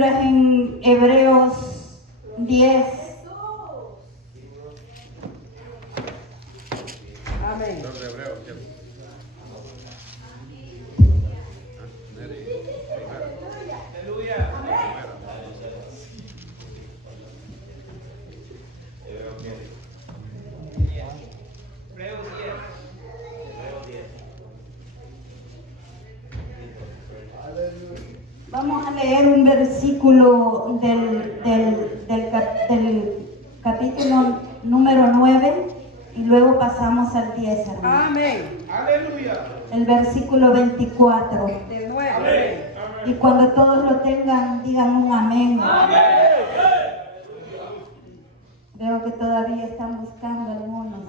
lectura es en Hebreos 10. Amén. Vamos a leer un versículo del capítulo número 9 y luego pasamos al 10, hermano. Amén. Aleluya. El versículo 24. De nuevo. Amén. Y cuando todos lo tengan, digan un amén. Veo que todavía están buscando algunos.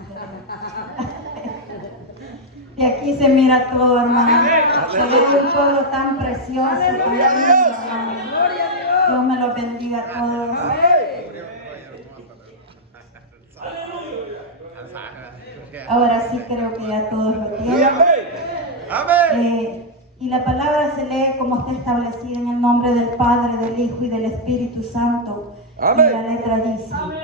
Y aquí se mira todo, hermano. Se ve un pueblo tan precioso. Aleluya, tan Dios. lindo, hermano. Gloria a Dios. Dios me los bendiga a todos. Ahora sí creo que ya todos lo tienen. Amén. Y la palabra se lee como está establecida en el nombre del Padre, del Hijo y del Espíritu Santo. Amén. Y la letra dice: Amén.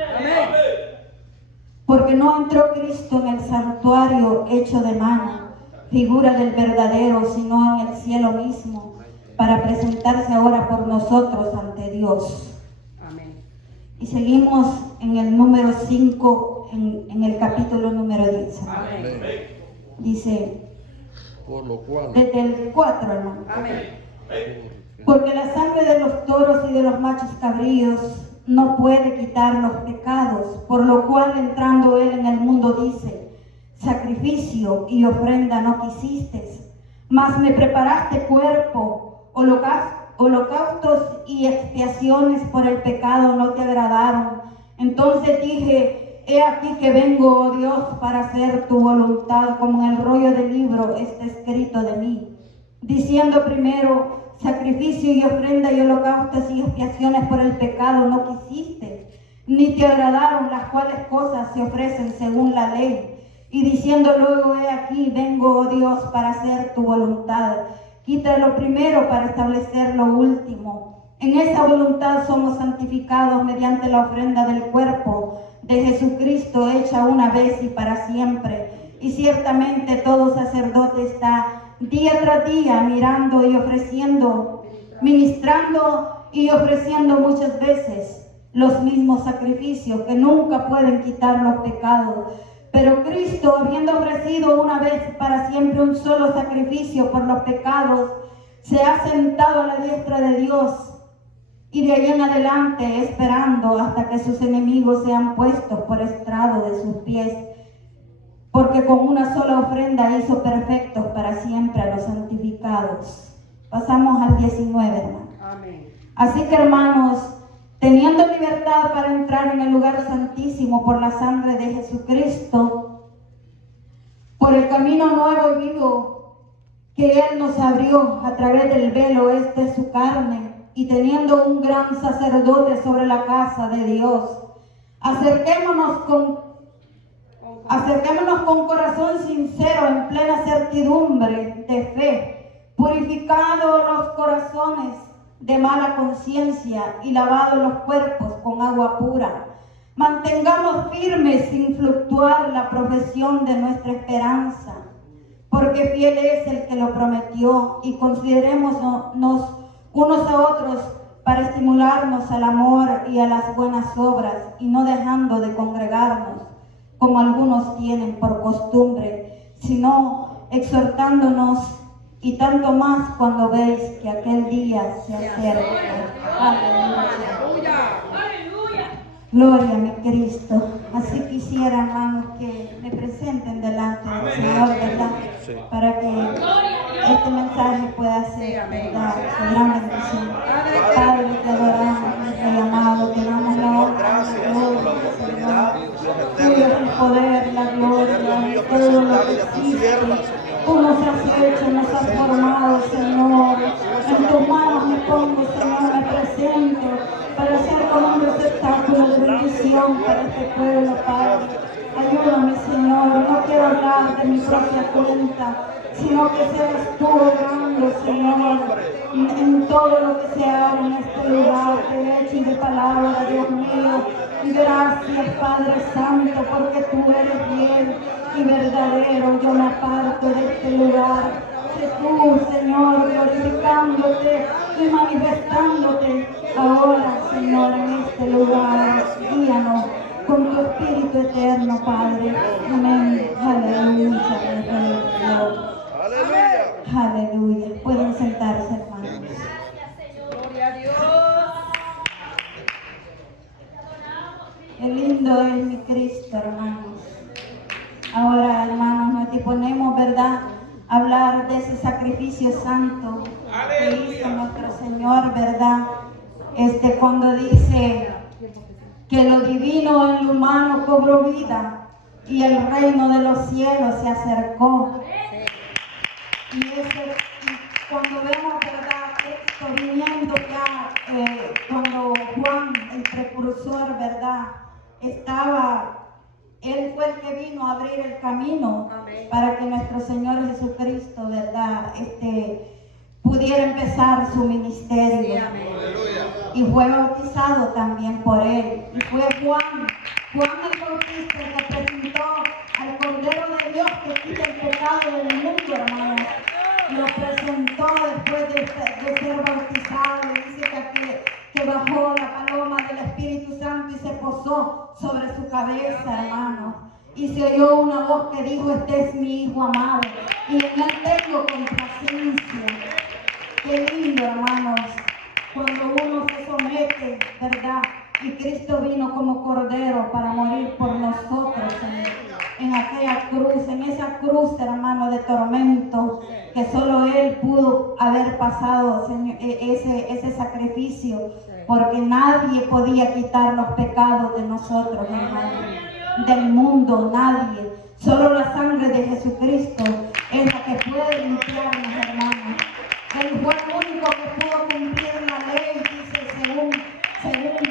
porque no entró Cristo en el santuario hecho de mano, figura del verdadero, sino en el cielo mismo, para presentarse ahora por nosotros ante Dios. Amén. Y seguimos en el número 5, en el capítulo número 10. Amén. Dice, Por lo cual. desde el 4, hermano. Amén. Porque la sangre de los toros y de los machos cabríos no puede quitar los pecados, por lo cual entrando él en el mundo dice: sacrificio y ofrenda no quisiste, mas me preparaste cuerpo, holocaustos y expiaciones por el pecado no te agradaron. Entonces dije: he aquí que vengo, oh Dios, para hacer tu voluntad, como en el rollo del libro está escrito de mí. Diciendo primero: sacrificio y ofrenda y holocaustos y expiaciones por el pecado no quisiste, ni te agradaron, las cuales cosas se ofrecen según la ley. Y diciendo luego: he aquí vengo, oh Dios, para hacer tu voluntad. Quita lo primero para establecer lo último. En esa voluntad somos santificados mediante la ofrenda del cuerpo de Jesucristo, hecha una vez y para siempre. Y ciertamente todo sacerdote está día tras día mirando y ofreciendo, ministrando y ofreciendo muchas veces los mismos sacrificios que nunca pueden quitar los pecados. Pero Cristo, habiendo ofrecido una vez para siempre un solo sacrificio por los pecados, se ha sentado a la diestra de Dios, y de ahí en adelante esperando hasta que sus enemigos sean puestos por estrado de sus pies. Porque con una sola ofrenda hizo perfectos para siempre a los santificados. Pasamos al 19, hermano. Amén. Así que, hermanos, teniendo libertad para entrar en el lugar santísimo por la sangre de Jesucristo, por el camino nuevo y vivo que Él nos abrió a través del velo de su carne, y teniendo un gran sacerdote sobre la casa de Dios, acerquémonos con corazón sincero, en plena certidumbre de fe, purificados los corazones de mala conciencia y lavados los cuerpos con agua pura. Mantengamos firmes sin fluctuar la profesión de nuestra esperanza, porque fiel es el que lo prometió, y considerémonos unos a otros para estimularnos al amor y a las buenas obras, y no dejando de congregarnos como algunos tienen por costumbre, sino exhortándonos, y tanto más cuando veis que aquel día se acerca. Aleluya. Gloria a mi Cristo. Así quisiera, hermanos, que me presenten delante del Señor, ¿verdad? Para que este mensaje pueda ser, ¿verdad?, de gran bendición. Padre, te adoramos, te amamos, te damos la honra, la gloria, Señor. Tuyo es el poder, la gloria, todo lo que existe. Tú nos has hecho, nos has formado, Señor. En tus manos me pongo, Señor, me presento para ser como un receptáculo de bendición para este pueblo, Padre. Ayúdame, Señor. No quiero hablar de mi propia cuenta, sino que seas tú obrando, Señor. en todo lo que se haga en este lugar, de hecho y de palabra, Dios mío. Gracias, Padre Santo, porque tú eres bien y verdadero. Yo me aparto de este lugar. Sé tú, Señor, glorificándote y manifestándote ahora, Señor, en este lugar. Guíanos con tu Espíritu eterno, Padre. Amén. Aleluya. Aleluya. Aleluya. Pueden sentarse, hermanos. Gloria a Dios. Qué lindo es mi Cristo, hermanos. Ahora, hermanos, nos disponemos, ¿verdad?, a hablar de ese sacrificio santo que hizo nuestro Señor, ¿verdad? Cuando dice que lo divino en lo humano cobró vida y el reino de los cielos se acercó. Y cuando vemos, ¿verdad?, esto viniendo ya, cuando Juan, el precursor, ¿verdad?, él fue el que vino a abrir el camino. Amén. Para que nuestro Señor Jesucristo, ¿verdad?, pudiera empezar su ministerio. Sí, amén. Y fue bautizado también por él. Y fue Juan el Bautista el que presentó al Cordero de Dios que quita el pecado del mundo, hermanos. Lo presentó después de ser bautizado. Dice que bajó la paloma del Espíritu Santo y se posó sobre su cabeza, hermanos. Y se oyó una voz que dijo: este es mi Hijo amado, y en él tengo complacencia. Qué lindo, hermanos, cuando uno se somete, ¿verdad? Y Cristo vino como Cordero para morir por nosotros en aquella cruz, en esa cruz, hermano, de tormento, que solo Él pudo haber pasado, Señor, ese sacrificio, porque nadie podía quitar los pecados de nosotros, hermano, del mundo, nadie. Solo la sangre de Jesucristo es la que puede limpiarnos, hermano. Él fue el único que pudo cumplir la ley, dice, según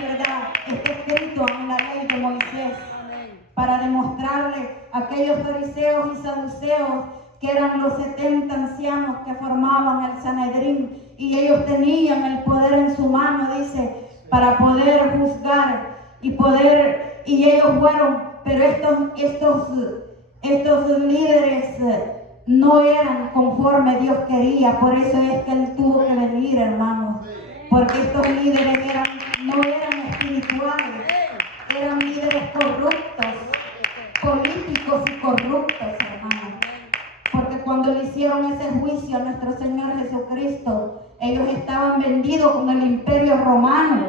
verdad, está escrito en la ley de Moisés, para demostrarle a aquellos fariseos y saduceos que eran los 70 ancianos que formaban el Sanedrín, y ellos tenían el poder en su mano, dice, para poder juzgar y ellos fueron, pero estos líderes no eran conforme Dios quería. Por eso es que Él tuvo que venir, hermanos, porque estos líderes no eran espirituales, eran líderes corruptos, políticos y corruptos, hermanos. Porque cuando le hicieron ese juicio a nuestro Señor Jesucristo, ellos estaban vendidos con el imperio romano.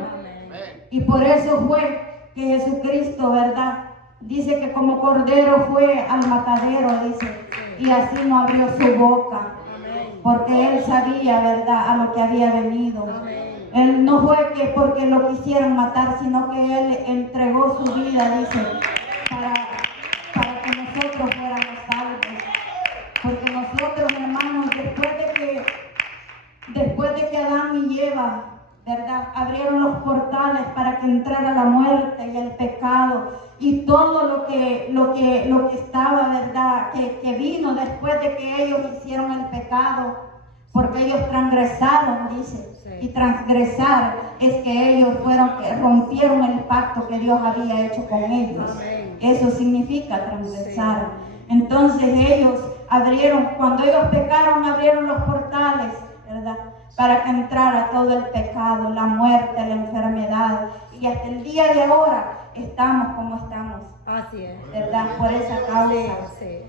Y por eso fue que Jesucristo, ¿verdad?, dice que como cordero fue al matadero, dice, y así no abrió su boca, porque Él sabía, ¿verdad?, a lo que había venido. Él no fue que porque lo quisieran matar, sino que Él entregó su vida, dice, para que nosotros fuéramos salvos. Porque nosotros, hermanos, después de que Adán y Eva, ¿verdad?, abrieron los portales para que entrara la muerte y el pecado y todo lo que estaba, ¿verdad?, que vino después de que ellos hicieron el pecado, porque ellos transgresaron, dice, y transgresar es que ellos rompieron el pacto que Dios había hecho con ellos. Eso significa transgresar. Entonces ellos cuando ellos pecaron, abrieron los portales, ¿verdad?, para que entrara todo el pecado, la muerte, la enfermedad. Y hasta el día de ahora estamos como estamos. Así es. ¿Verdad? Por esa causa. Sí.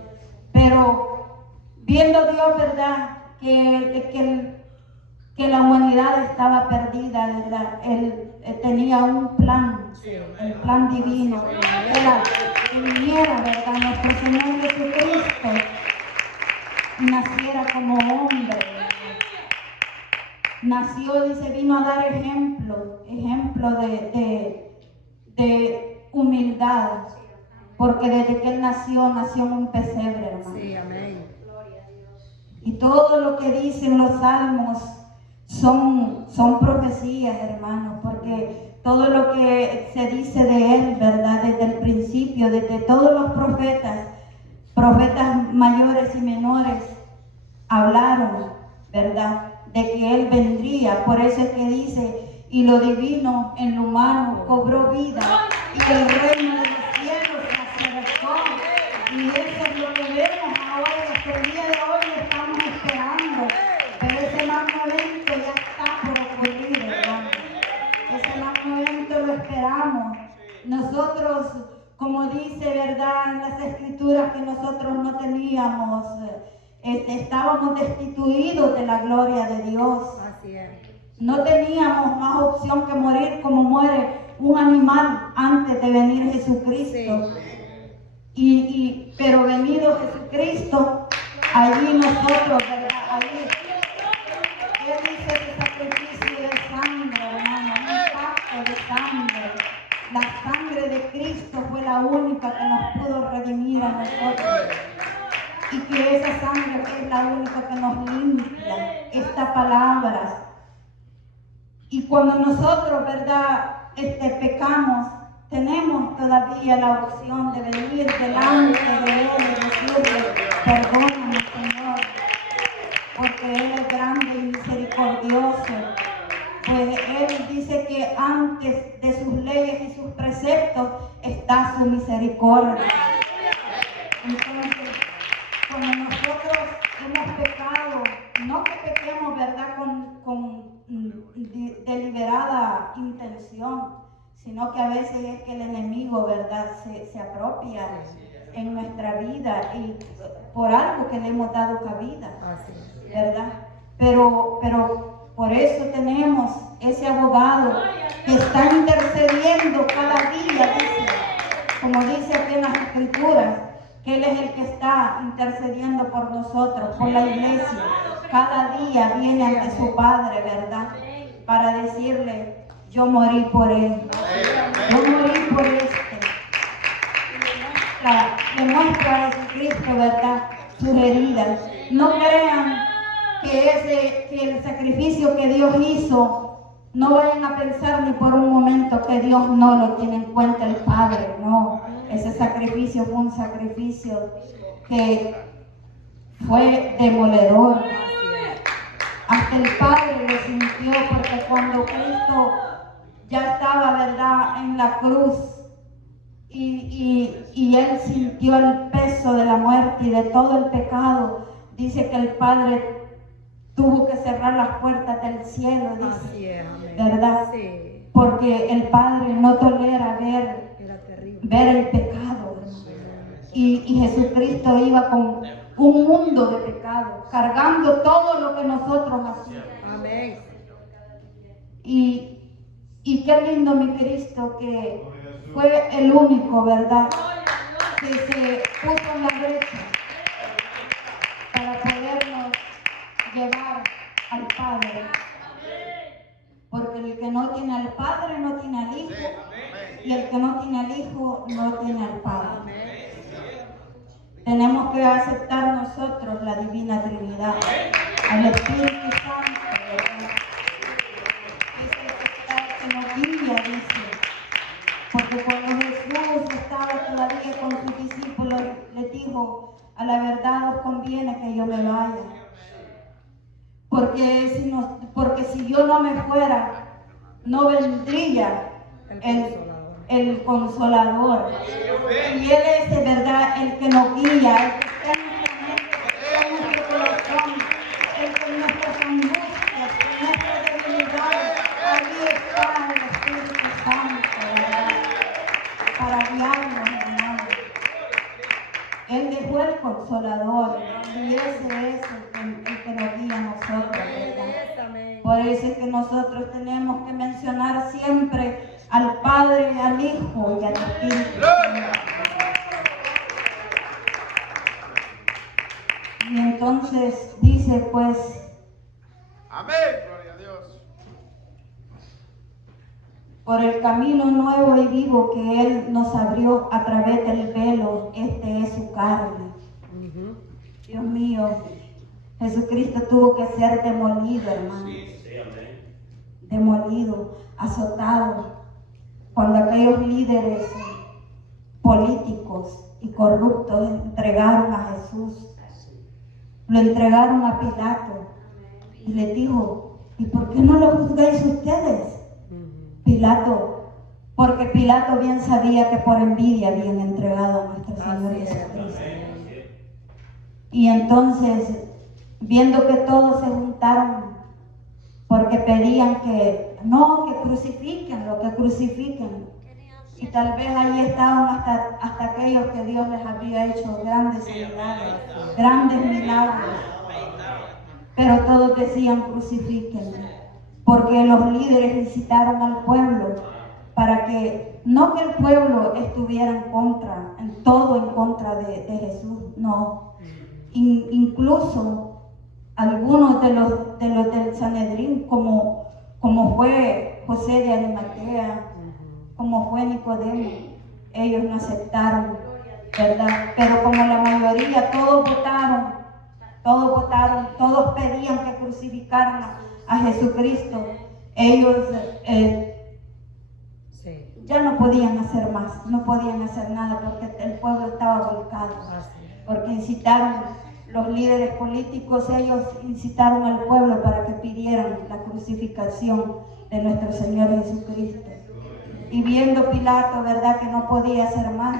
Pero viendo Dios, ¿verdad?, que la humanidad estaba perdida, ¿verdad? Él tenía un plan, el plan divino. Era que viniera, ¿verdad?, nuestro Señor Jesucristo y naciera como hombre. Nació, dice, vino a dar ejemplo de humildad, porque desde que Él nació en un pesebre, hermano. Sí, amén. Y todo lo que dicen los salmos son profecías, hermanos, porque todo lo que se dice de Él, ¿verdad?, desde el principio, desde todos los profetas mayores y menores, hablaron, ¿verdad?, de que Él vendría y lo divino en lo humano cobró vida y el reino de los cielos se acercó. Y eso es lo que vemos ahora, hasta el día de hoy lo estamos esperando. Pero ese magno evento ya está por ocurrir, hermano. Ese magno evento lo esperamos. Nosotros, como dice, ¿verdad?, en las escrituras, que nosotros no teníamos, estábamos destituidos de la gloria de Dios. Así es. No teníamos más opción que morir como muere un animal antes de venir Jesucristo. Pero venido Jesucristo, allí nosotros, ¿verdad? Allí, Él hizo ese sacrificio de sangre, hermano, un pacto de sangre. La sangre de Cristo fue la única que nos pudo redimir a nosotros. Y que esa sangre es la única que nos limpia. Esta palabra. Y cuando nosotros, ¿verdad?, pecamos, tenemos todavía la opción de venir delante de Él y decirle: perdóname, Señor, porque Él es grande y misericordioso. Pues Él dice que antes de sus leyes y sus preceptos está su misericordia. Entonces, cuando nosotros hemos pecado, no que pequemos, ¿verdad?, con deliberada intención, sino que a veces es que el enemigo, ¿verdad?, se apropia en nuestra vida y por algo que le hemos dado cabida, ¿verdad? Pero por eso tenemos ese abogado que está intercediendo cada día, dice, como dice aquí en las escrituras, que Él es el que está intercediendo por nosotros, por la iglesia. Cada día viene ante su Padre, ¿verdad?, para decirle: yo morí por él, yo morí por Le muestra a Jesucristo, ¿verdad?, sus heridas. No crean que el sacrificio que Dios hizo, no vayan a pensar ni por un momento que Dios no lo tiene en cuenta, el Padre. No, ese sacrificio fue un sacrificio que fue demoledor. Hasta el Padre lo sintió, porque cuando Cristo ya estaba, ¿verdad?, en la cruz y Él sintió el peso de la muerte y de todo el pecado, dice que el Padre tuvo que cerrar las puertas del cielo, dice, ¿verdad? Sí. Porque el Padre no tolera ver el pecado. Y Jesucristo iba con un mundo de pecado, cargando todo lo que nosotros hacíamos. Amén. Y qué lindo, mi Cristo, que fue el único, ¿verdad?, que se puso en la brecha para podernos llevar al Padre. Porque el que no tiene al Padre no tiene al Hijo, y el que no tiene al Hijo no tiene al Padre. Tenemos que aceptar nosotros la Divina Trinidad, al Espíritu Santo, ¿verdad?, que nos guía, dice. Porque cuando Jesús estaba todavía con sus discípulos, les dijo: a la verdad os conviene que yo me vaya. Porque si yo no me fuera, no vendría el Consolador. Y Él es de verdad el que nos guía, el que está en nuestra mente, en nuestro corazón, el que en nuestras angustias, en nuestras debilidades, allí está el Espíritu Santo, ¿verdad?, para guiarnos, hermanos. Él dejó el Consolador, y ese es el que nos guía a nosotros, ¿verdad? Por eso es que nosotros tenemos que mencionar siempre al Padre, al Hijo y al Espíritu Santo. Y entonces dice, pues, amén, gloria a Dios, por el camino nuevo y vivo que Él nos abrió a través del velo, este es su carne. Dios mío, Jesucristo tuvo que ser demolido, hermano. Demolido, azotado. Cuando aquellos líderes políticos y corruptos entregaron a Jesús, lo entregaron a Pilato y le dijo: ¿y por qué no lo juzgáis ustedes? Pilato, porque Pilato bien sabía que por envidia habían entregado a nuestro Señor Así es. Jesucristo. Y entonces, viendo que todos se juntaron porque pedían que crucifiquen, que crucifiquen. Y tal vez ahí estaban hasta aquellos que Dios les había hecho grandes sanidades, grandes milagros. Pero todos decían crucifiquen, porque los líderes incitaron al pueblo para que, no que el pueblo estuviera en contra de Jesús, no. Incluso algunos de los del Sanedrín, como fue José de Arimatea, como fue Nicodemo, ellos no aceptaron, ¿verdad? Pero como la mayoría, todos votaron, todos pedían que crucificaran a Jesucristo, ellos ya no podían hacer más, no podían hacer nada porque el pueblo estaba volcado, porque incitaron, los líderes políticos, ellos incitaron al pueblo para que pidieran la crucificación de nuestro Señor Jesucristo. Y viendo Pilato, ¿verdad?, que no podía hacer más,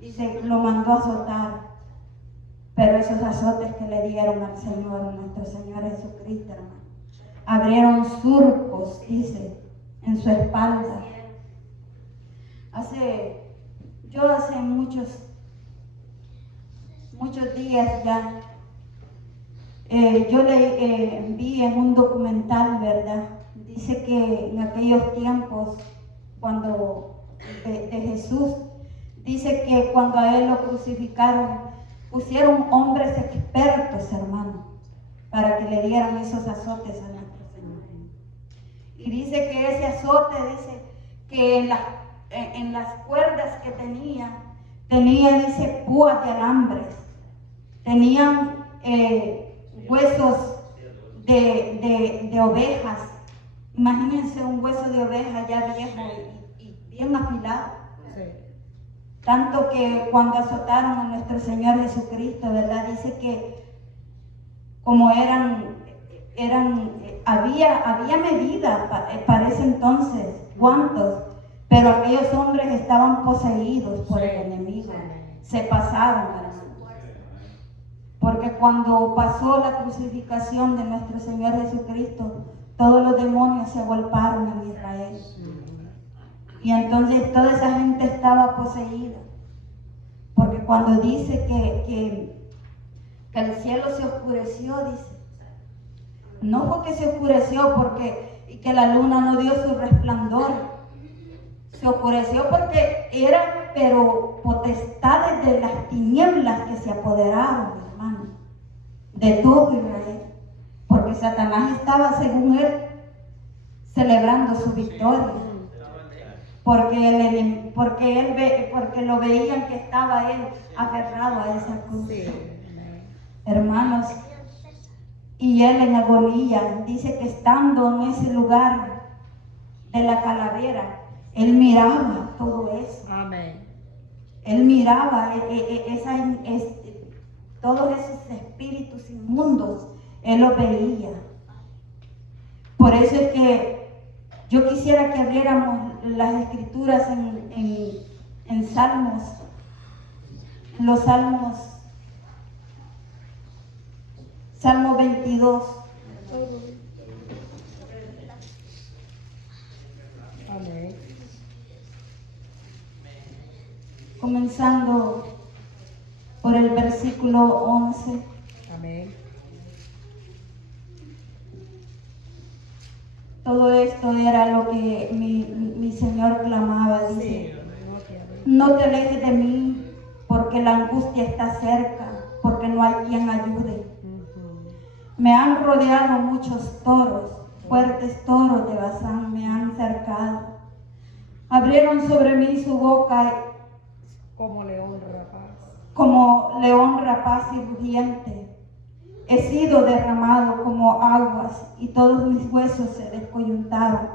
dice, lo mandó a azotar. Pero esos azotes que le dieron al Señor, nuestro Señor Jesucristo, hermano, abrieron surcos, dice, en su espalda. Hace muchos días ya, yo le vi en un documental, ¿verdad? Dice que en aquellos tiempos, cuando de Jesús, dice que cuando a él lo crucificaron, pusieron hombres expertos, hermano, para que le dieran esos azotes a nuestro Señor. Y dice que ese azote, dice que en las cuerdas que tenía, dice, púas de alambres, tenían huesos de ovejas. Imagínense un hueso de oveja ya viejo y bien afilado. Sí. Tanto que cuando azotaron a nuestro Señor Jesucristo, ¿verdad? Dice que como había medida para ese entonces, ¿cuántos? Pero aquellos hombres estaban poseídos por el enemigo, se pasaron, hermano. Porque cuando pasó la crucificación de nuestro Señor Jesucristo, todos los demonios se agolparon en Israel. Y entonces toda esa gente estaba poseída. Porque cuando dice que el cielo se oscureció, dice, no fue que se oscureció y que la luna no dio su resplandor. Se oscureció porque pero potestades de las tinieblas que se apoderaron, hermano, de todo Israel. Porque Satanás estaba, según él, celebrando su victoria. Porque lo veían que estaba él aferrado a esa cruz. Hermanos, y él en agonía, dice que estando en ese lugar de la calavera, él miraba todo eso. Amén. Él miraba todos esos espíritus inmundos, él los veía. Por eso es que yo quisiera que abriéramos las escrituras en Salmos, los Salmos, Salmo 22. Amén. Comenzando por el versículo 11. Amén. Todo esto era lo que mi Señor clamaba, dice, Sí. no te alejes de mí, porque la angustia está cerca, porque no hay quien ayude. Me han rodeado muchos toros, fuertes toros de Basán me han cercado. Abrieron sobre mí su boca Como león rapaz. como león rapaz y rugiente. He sido derramado como aguas y todos mis huesos se descoyuntaron.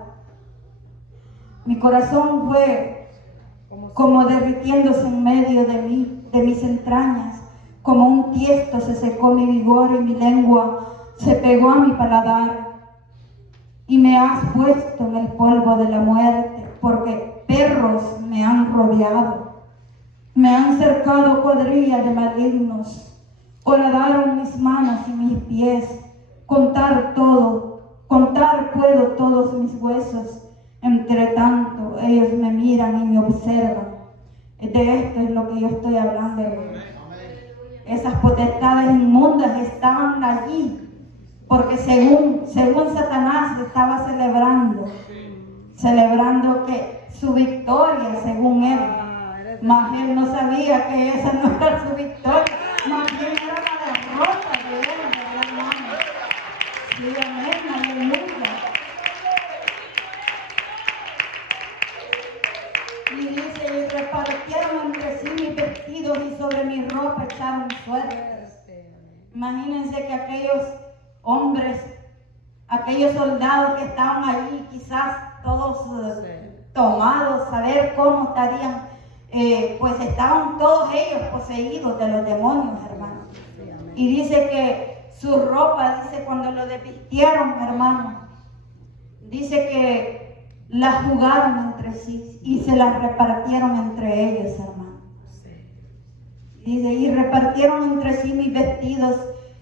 Mi corazón fue como derritiéndose en medio de mí, de mis entrañas. Como un tiesto se secó mi vigor y mi lengua se pegó a mi paladar. y me has puesto en el polvo de la muerte, porque perros me han rodeado. Me han cercado cuadrilla de malignos. Horadaron mis manos y mis pies. Contar puedo todos mis huesos. Entre tanto, ellos me miran y me observan. De esto es lo que yo estoy hablando, hermano. Esas potestades inmundas estaban allí, porque según Satanás estaba celebrando que su victoria, según él. Mas él no sabía que esa no era su victoria, más bien era la derrota de él, ¿verdad, hermano? Sí, amén, aleluya. Y dice, y repartieron entre sí mis vestidos y sobre mi ropa echaron suertes. Imagínense que aquellos hombres, aquellos soldados que estaban allí, quizás todos tomados, saber cómo estarían. Pues estaban todos ellos poseídos de los demonios, hermano. Y dice que su ropa, dice, cuando lo desvistieron, hermano, dice que las jugaron entre sí y se las repartieron entre ellos, hermano. Dice, y repartieron entre sí mis vestidos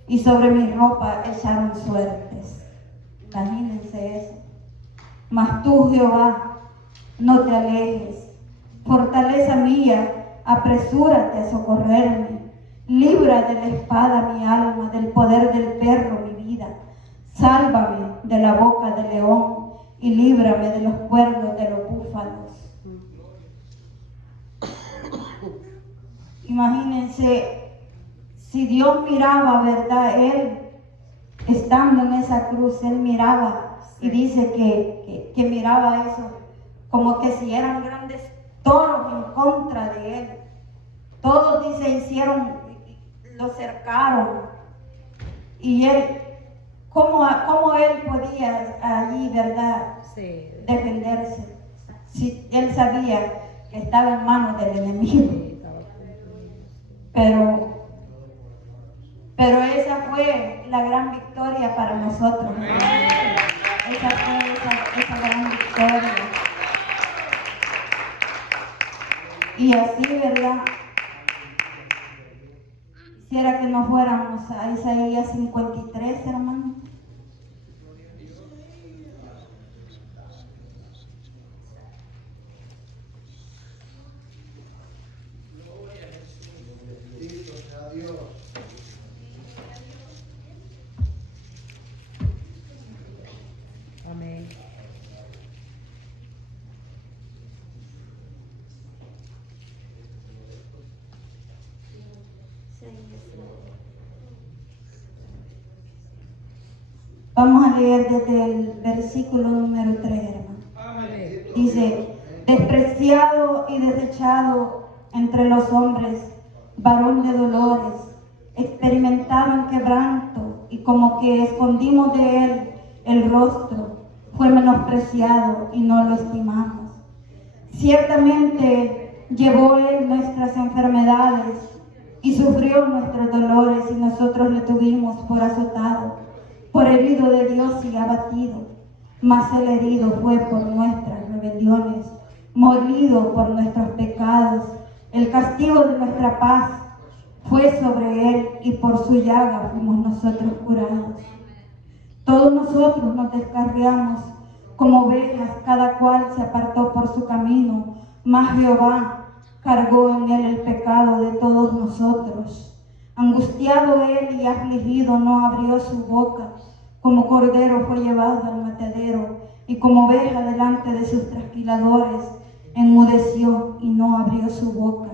y sobre mi ropa echaron suertes. Imagínense eso. Mas tú, Jehová, no te alejes. Fortaleza mía, apresúrate a socorrerme. Libra de la espada mi alma, del poder del perro mi vida. Sálvame de la boca del león y líbrame de los cuernos de los búfalos. Imagínense, si Dios miraba, ¿verdad? Él, estando en esa cruz, Él miraba y dice que miraba eso, como que si eran grandes toros en contra de él. Todos, dice, lo cercaron. Y él, ¿cómo él podía allí, verdad, defenderse? Si él sabía que estaba en manos del enemigo. Pero esa fue la gran victoria para nosotros. Esa fue esa gran victoria. Y así, ¿verdad? Quisiera que nos fuéramos a Isaías 53, hermano. Amén. Vamos a leer desde el versículo número 3, hermano. Amén. Dice, despreciado y desechado entre los hombres, varón de dolores, experimentado en quebranto, y como que escondimos de él el rostro, fue menospreciado y no lo estimamos. Ciertamente llevó él nuestras enfermedades y sufrió nuestros dolores, y nosotros le tuvimos por azotado, por herido de Dios y abatido. Mas el herido fue por nuestras rebeliones, molido por nuestros pecados. El castigo de nuestra paz fue sobre él, y por su llaga fuimos nosotros curados. Todos nosotros nos descarriamos como ovejas, cada cual se apartó por su camino, mas Jehová cargó en él el pecado de todos nosotros. Angustiado él y afligido, no abrió su boca. Como cordero fue llevado al matadero, y como oveja delante de sus trasquiladores, enmudeció y no abrió su boca.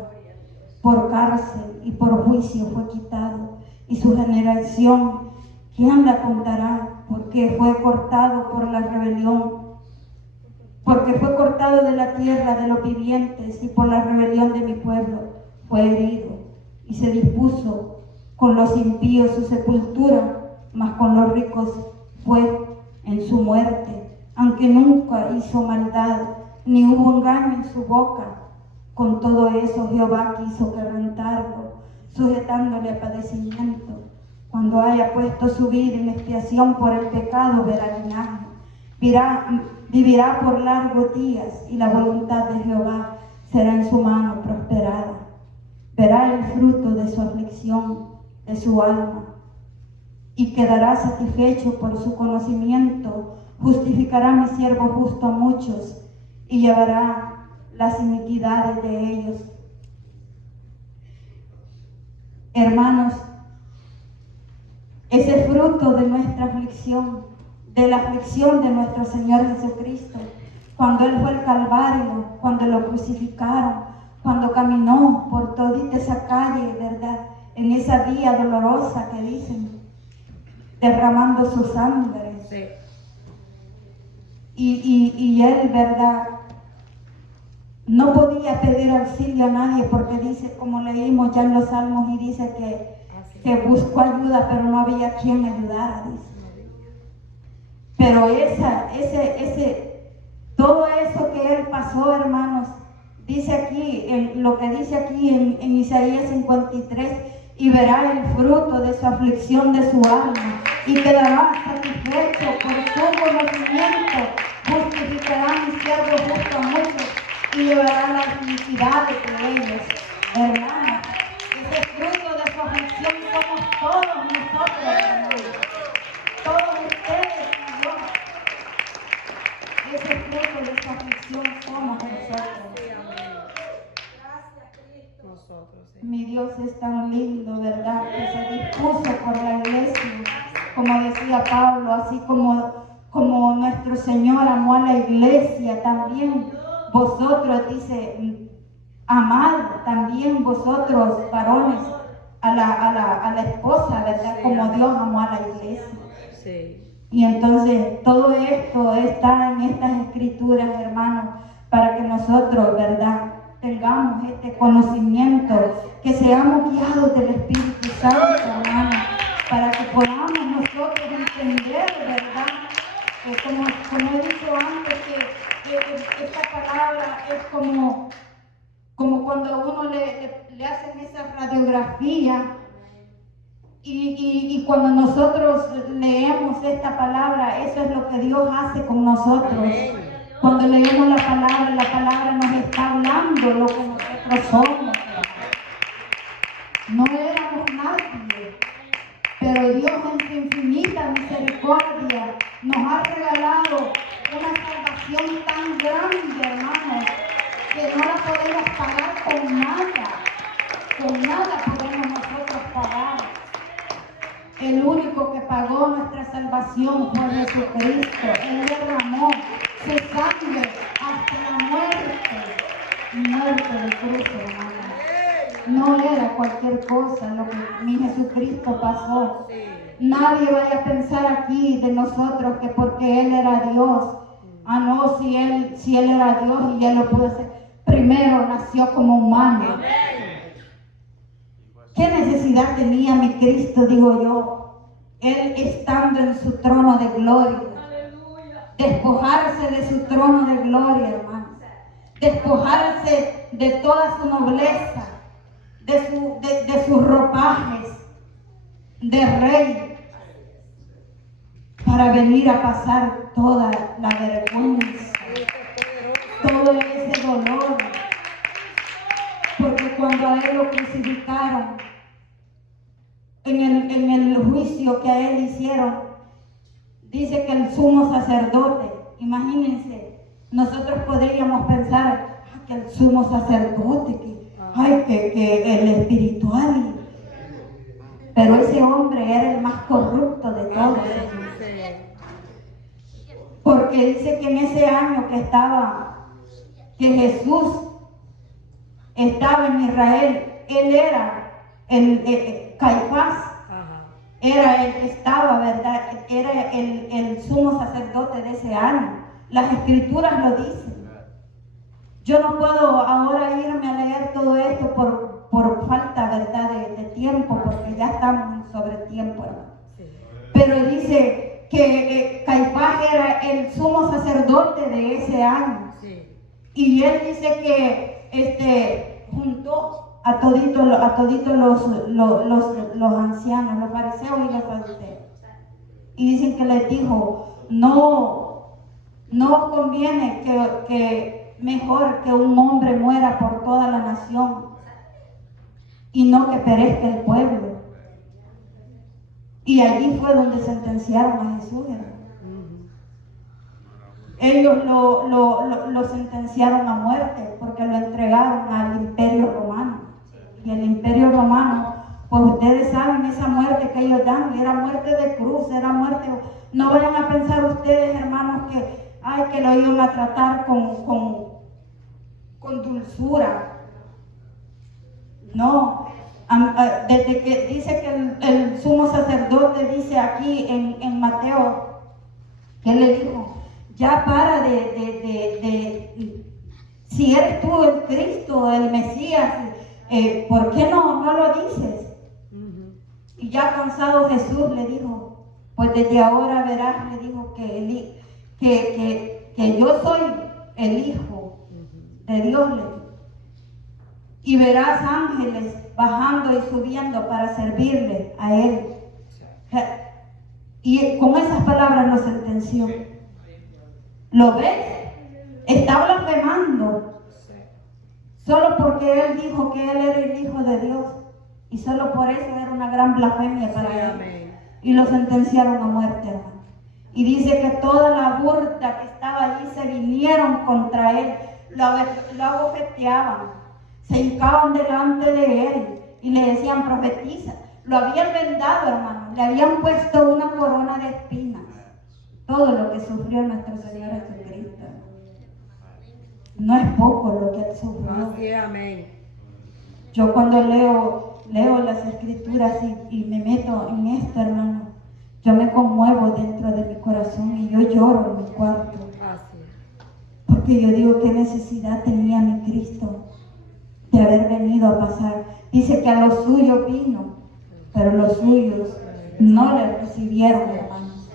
Por cárcel y por juicio fue quitado, y su generación, ¿quién la contará? Porque fue cortado por la rebelión, porque fue cortado de la tierra de los vivientes, y por la rebelión de mi pueblo fue herido. Y se dispuso con los impíos su sepultura, mas con los ricos fue en su muerte. Aunque nunca hizo maldad, ni hubo engaño en su boca, con todo eso Jehová quiso quebrantarlo, sujetándole a padecimiento. Cuando haya puesto su vida en expiación por el pecado, verá linaje. vivirá por largos días, y la voluntad de Jehová será en su mano prosperada. Verá el fruto de su aflicción, de su alma, y quedará satisfecho por su conocimiento. Justificará mi siervo justo a muchos, y llevará las iniquidades de ellos. Hermanos, ese fruto de nuestra aflicción, de la aflicción de nuestro Señor Jesucristo, cuando Él fue al Calvario, cuando lo crucificaron, cuando caminó por toda esa calle, ¿verdad? En esa vía dolorosa que dicen, derramando su sangre. Sí. Y Él, ¿verdad? No podía pedir auxilio a nadie, porque dice, como leímos ya en los Salmos, y dice que buscó ayuda, pero no había quien ayudara, dice. Pero todo eso que Él pasó, hermanos, dice aquí, lo que dice aquí en Isaías 53, y verá el fruto de su aflicción de su alma, y quedará satisfecho por su conocimiento. Justificará mi siervo justo a muchos, y llevará las iniquidades de ellos. Hermanos, ese fruto de su aflicción somos todos nosotros, hermanos. Todos ustedes, Señor. Ese fruto de su aflicción somos nosotros. Nosotros, sí. Mi Dios es tan lindo, ¿verdad? Que se dispuso por la iglesia, como decía Pablo, así como nuestro Señor amó a la iglesia, también vosotros, dice, amad también vosotros, varones, a la esposa, ¿verdad? Como Dios amó a la iglesia. Sí. Y entonces todo esto está en estas escrituras, hermanos, para que nosotros, ¿verdad?, tengamos este conocimiento, que seamos guiados del Espíritu Santo, hermanos, para que podamos nosotros entender, ¿verdad? Como he dicho antes, que esta palabra es como cuando a uno le hacen esa radiografía. Y cuando nosotros leemos esta palabra, eso es lo que Dios hace con nosotros. Cuando leemos la palabra nos está hablando lo que nosotros somos. No éramos nadie, pero Dios en su infinita misericordia nos ha regalado una salvación tan grande, hermanos, que no la podemos pagar con nada. Con nada podemos nosotros pagar. El único que pagó nuestra salvación fue Jesucristo. Él derramó su sangre hasta la muerte de cruz, hermano. No era cualquier cosa lo que mi Jesucristo pasó. Nadie vaya a pensar aquí de nosotros que porque Él era Dios, no, si él era Dios y Él lo pudo hacer. Primero nació como humano. ¿Qué necesidad tenía mi Cristo, digo yo, Él estando en su trono de gloria? Despojarse de su trono de gloria, hermano. Despojarse de toda su nobleza, de sus ropajes de rey, para venir a pasar toda la vergüenza, todo ese dolor. Porque cuando a Él lo crucificaron, en el juicio que a Él hicieron, dice que el sumo sacerdote, imagínense, nosotros podríamos pensar que el sumo sacerdote, que el espiritual, pero ese hombre era el más corrupto de todos. Porque dice que en ese año que Jesús estaba en Israel, él era Caifás, era el que estaba, ¿verdad? Era el sumo sacerdote de ese año. Las escrituras lo dicen. Yo no puedo ahora irme a leer todo esto por falta, ¿verdad?, de tiempo, porque ya estamos sobre tiempo, hermano. Pero dice que Caifás era el sumo sacerdote de ese año. Y él dice que juntó a toditos los ancianos, los fariseos y los saduceos. Y dicen que les dijo, no No os conviene que mejor que un hombre muera por toda la nación y no que perezca el pueblo. Y allí fue donde sentenciaron a Jesús, hermano. Ellos lo sentenciaron a muerte porque lo entregaron al Imperio Romano. Y el Imperio Romano, pues ustedes saben, esa muerte que ellos dan, era muerte de cruz, era muerte. No vayan a pensar ustedes, hermanos, que lo iban a tratar con dulzura. No, desde que dice que el sumo sacerdote dice aquí en Mateo, que él le dijo, ya para si eres tú el Cristo, el Mesías, ¿por qué no lo dices? Y ya cansado Jesús le dijo, pues desde ahora verás, le dijo que yo soy el Hijo de Dios, le dijo. Y verás ángeles bajando y subiendo para servirle a Él. Y con esas palabras lo sentenció. ¿Lo ves? Está blasfemando. Solo porque Él dijo que Él era el Hijo de Dios. Y solo por eso era una gran blasfemia para Él. Y lo sentenciaron a muerte, hermano. Y dice que toda la burla que estaba allí se vinieron contra Él. Lo abofeteaban. Se hincaban delante de Él. Y le decían, profetiza. Lo habían vendado, hermano. Le habían puesto una corona de espinas. Todo lo que sufrió nuestro Señor Jesucristo. No es poco lo que sufrió. Así es, amén. Yo cuando leo las escrituras y me meto en esto, hermano, yo me conmuevo dentro de mi corazón y yo lloro en mi cuarto. Así es. Porque yo digo, ¿qué necesidad tenía mi Cristo de haber venido a pasar? Dice que a los suyos vino, pero los suyos no le recibieron, hermanos.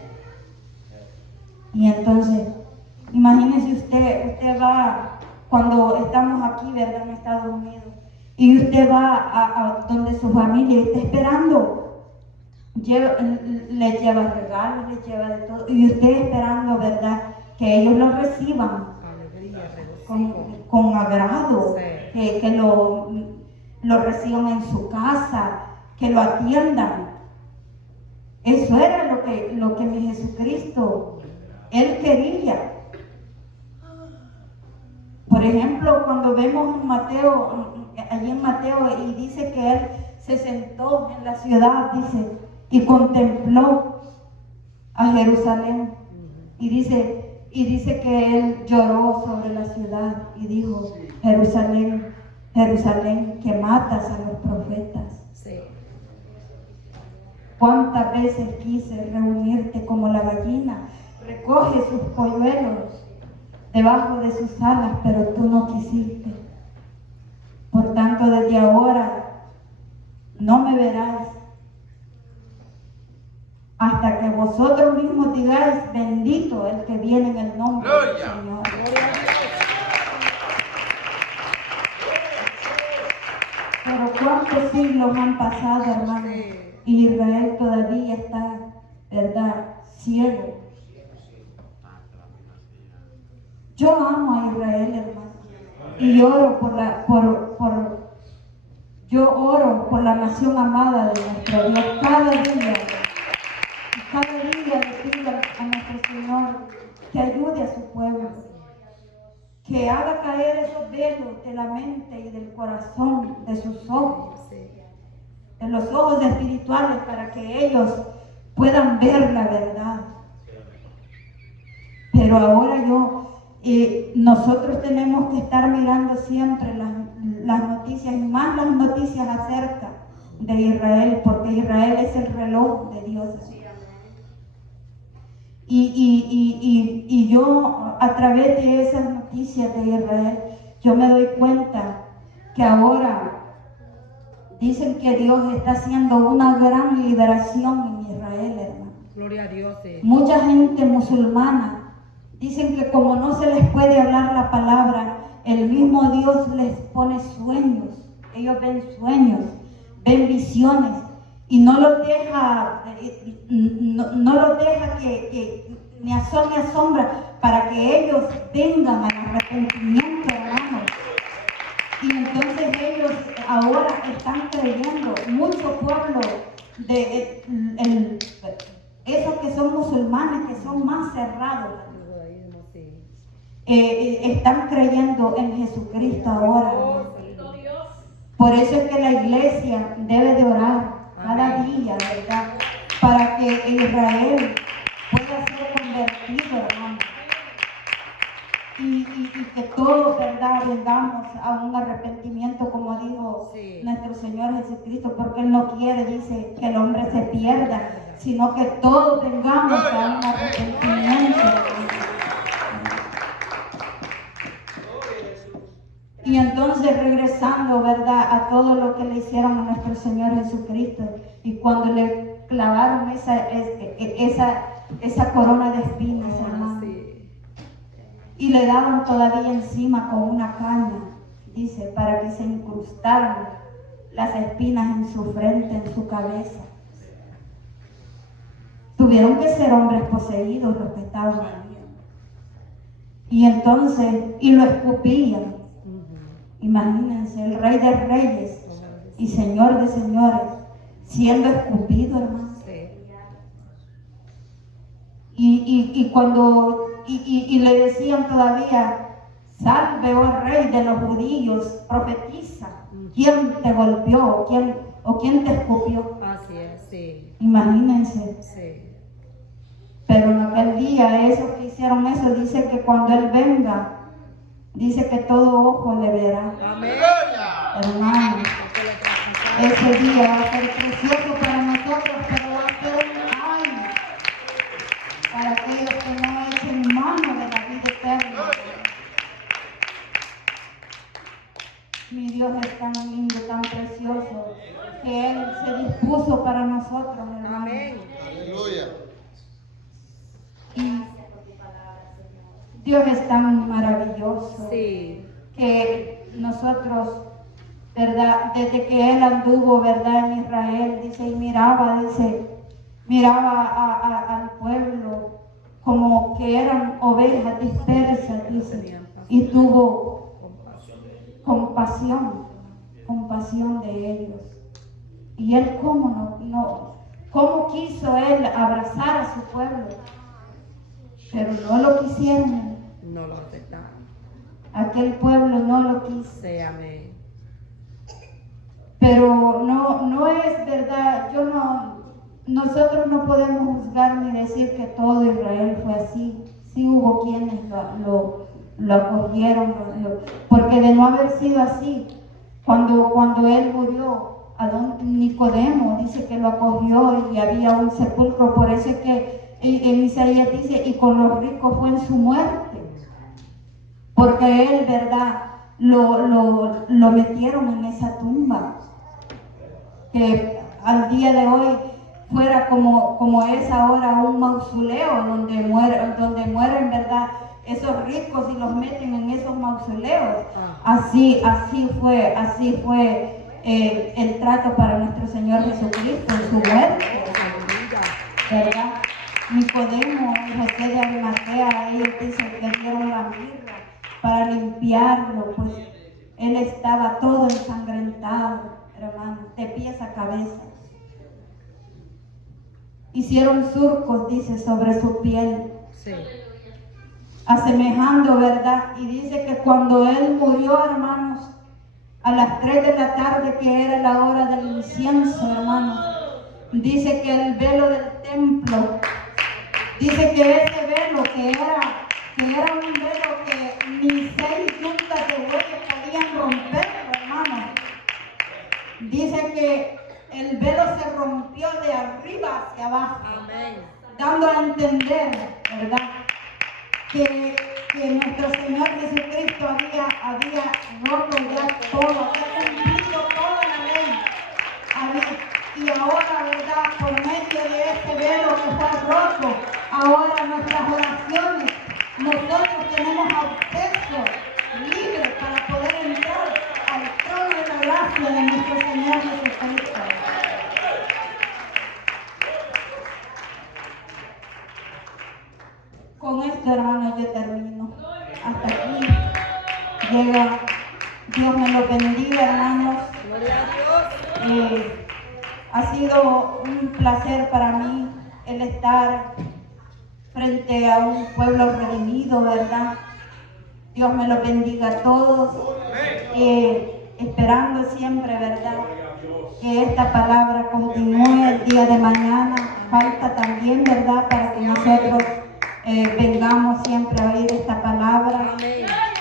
Y entonces, imagínese usted va, cuando estamos aquí, ¿verdad?, en Estados Unidos, y usted va a donde su familia está esperando, le lleva regalos, le lleva de todo, y usted esperando, ¿verdad?, que ellos lo reciban con agrado, sí. que lo reciban en su casa, que lo atiendan. Eso era lo que mi Jesucristo, Él quería. Por ejemplo, cuando vemos en Mateo, allí en Mateo, y dice que Él se sentó en la ciudad, dice, y contempló a Jerusalén. Y dice que Él lloró sobre la ciudad y dijo, Jerusalén, Jerusalén, que matas a los profetas. Sí. ¿Cuántas veces quise reunirte como la gallina recoge sus polluelos debajo de sus alas, pero tú no quisiste? Por tanto, desde ahora no me verás hasta que vosotros mismos digáis, bendito el que viene en el nombre del Señor. Pero cuántos siglos han pasado, hermano, y Israel todavía está, ¿verdad?, ciego. Yo amo a Israel, hermano, y oro yo oro por la nación amada de nuestro Dios cada día. Cada día le pido a nuestro Señor que ayude a su pueblo, que haga caer esos velos de la mente y del corazón, de sus ojos, de los ojos espirituales, para que ellos puedan ver la verdad. Pero ahora nosotros tenemos que estar mirando siempre las noticias, y más las noticias acerca de Israel, porque Israel es el reloj de Dios. Y yo, a través de esas noticias de Israel, yo me doy cuenta que ahora dicen que Dios está haciendo una gran liberación en Israel, hermano. Gloria a Dios. Sí. Mucha gente musulmana dicen que como no se les puede hablar la palabra, el mismo Dios les pone sueños. Ellos ven sueños, ven visiones, y no los deja ni a sol ni a sombra, para que ellos vengan al arrepentimiento, hermanos. Y entonces ellos ahora están creyendo, mucho pueblo esos que son musulmanes, que son más cerrados, están creyendo en Jesucristo ahora. Por eso es que la iglesia debe de orar cada día, ¿verdad? Para que Israel pueda ser convertido, hermano. Y que todos, ¿verdad?, vengamos a un arrepentimiento, como dijo nuestro Señor Jesucristo, porque Él no quiere, dice, que el hombre se pierda, sino que todos vengamos a un arrepentimiento. Y entonces regresando, ¿verdad?, a todo lo que le hicieron a nuestro Señor Jesucristo, y cuando le clavaron esa corona de espinas, hermano, y le daban todavía encima con una caña, dice, para que se incrustaran las espinas en su frente, en su cabeza. Tuvieron que ser hombres poseídos los que estaban ahí. Y entonces, y lo escupían. Imagínense, el Rey de Reyes y Señor de Señores siendo escupido, hermano. Y cuando le decían todavía, salve, oh Rey de los judíos, profetiza, ¿quién te golpeó o quién te escupió? Así es, sí. Imagínense. Sí. Pero en aquel día, esos que hicieron eso, dice que cuando Él venga, dice que todo ojo le verá. Amén. Hermano, ese día va a ser precioso para nosotros, pero va a ser un ay para aquellos que no echen mano de la vida eterna. Mi Dios es tan lindo, tan precioso, que Él se dispuso para nosotros, hermano. Amén. Aleluya. Y Dios es tan maravilloso, Sí. que nosotros, ¿verdad?, desde que Él anduvo, ¿verdad?, en Israel, dice, y miraba al pueblo como que eran ovejas dispersas, dice, y tuvo compasión de ellos. Y Él, ¿cómo quiso Él abrazar a su pueblo? Pero no lo quisieron. No lo aceptamos. Aquel pueblo no lo quiso. Sí, amén. Pero no es verdad, nosotros no podemos juzgar ni decir que todo Israel fue así. Sí hubo quienes lo acogieron, porque de no haber sido así, cuando Él murió, a don Nicodemo dice que lo acogió y había un sepulcro. Por eso es que en Isaías dice, y con los ricos fue en su muerte, porque Él, ¿verdad?, lo metieron en esa tumba, que al día de hoy fuera como es ahora un mausoleo donde mueren, ¿verdad?, esos ricos y los meten en esos mausoleos. Así fue el trato para nuestro Señor Jesucristo en su muerte, ¿verdad? Nicodemo y José de Arimatea, ellos dicen que dieron la mirra para limpiarlo, pues Él estaba todo ensangrentado, hermano, de pies a cabeza. Hicieron surcos, dice, sobre su piel, Sí. asemejando, ¿verdad? Y dice que cuando Él murió, hermanos, a las 3 de la tarde, que era la hora del incienso, hermanos, dice que el velo del templo, dice que ese velo que era un velo que ni 6 yuntas de bueyes podían romperlo, hermanos. Dice que el velo se rompió de arriba hacia abajo. Amén. Dando a entender, ¿verdad?, que nuestro Señor Jesucristo había roto ya todo, había cumplido toda la ley. Y ahora, ¿verdad?, por medio de este velo que fue roto, ahora nuestras oraciones, nosotros tenemos acceso libre para poder entrar al trono de la gracia de nuestro Señor Jesucristo. bendiga. Dios me lo bendiga, hermanos. Gloria a Dios. Ha sido un placer para mí el estar frente a un pueblo redimido, ¿verdad? Dios me lo bendiga a todos. Esperando siempre, ¿verdad?, que esta palabra continúe el día de mañana. Falta también, ¿verdad?, para que nosotros vengamos siempre a oír esta palabra,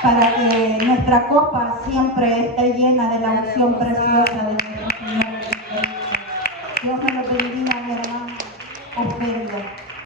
para que nuestra copa siempre esté llena de la unción preciosa de nuestro Señor Jesucristo. Dios me lo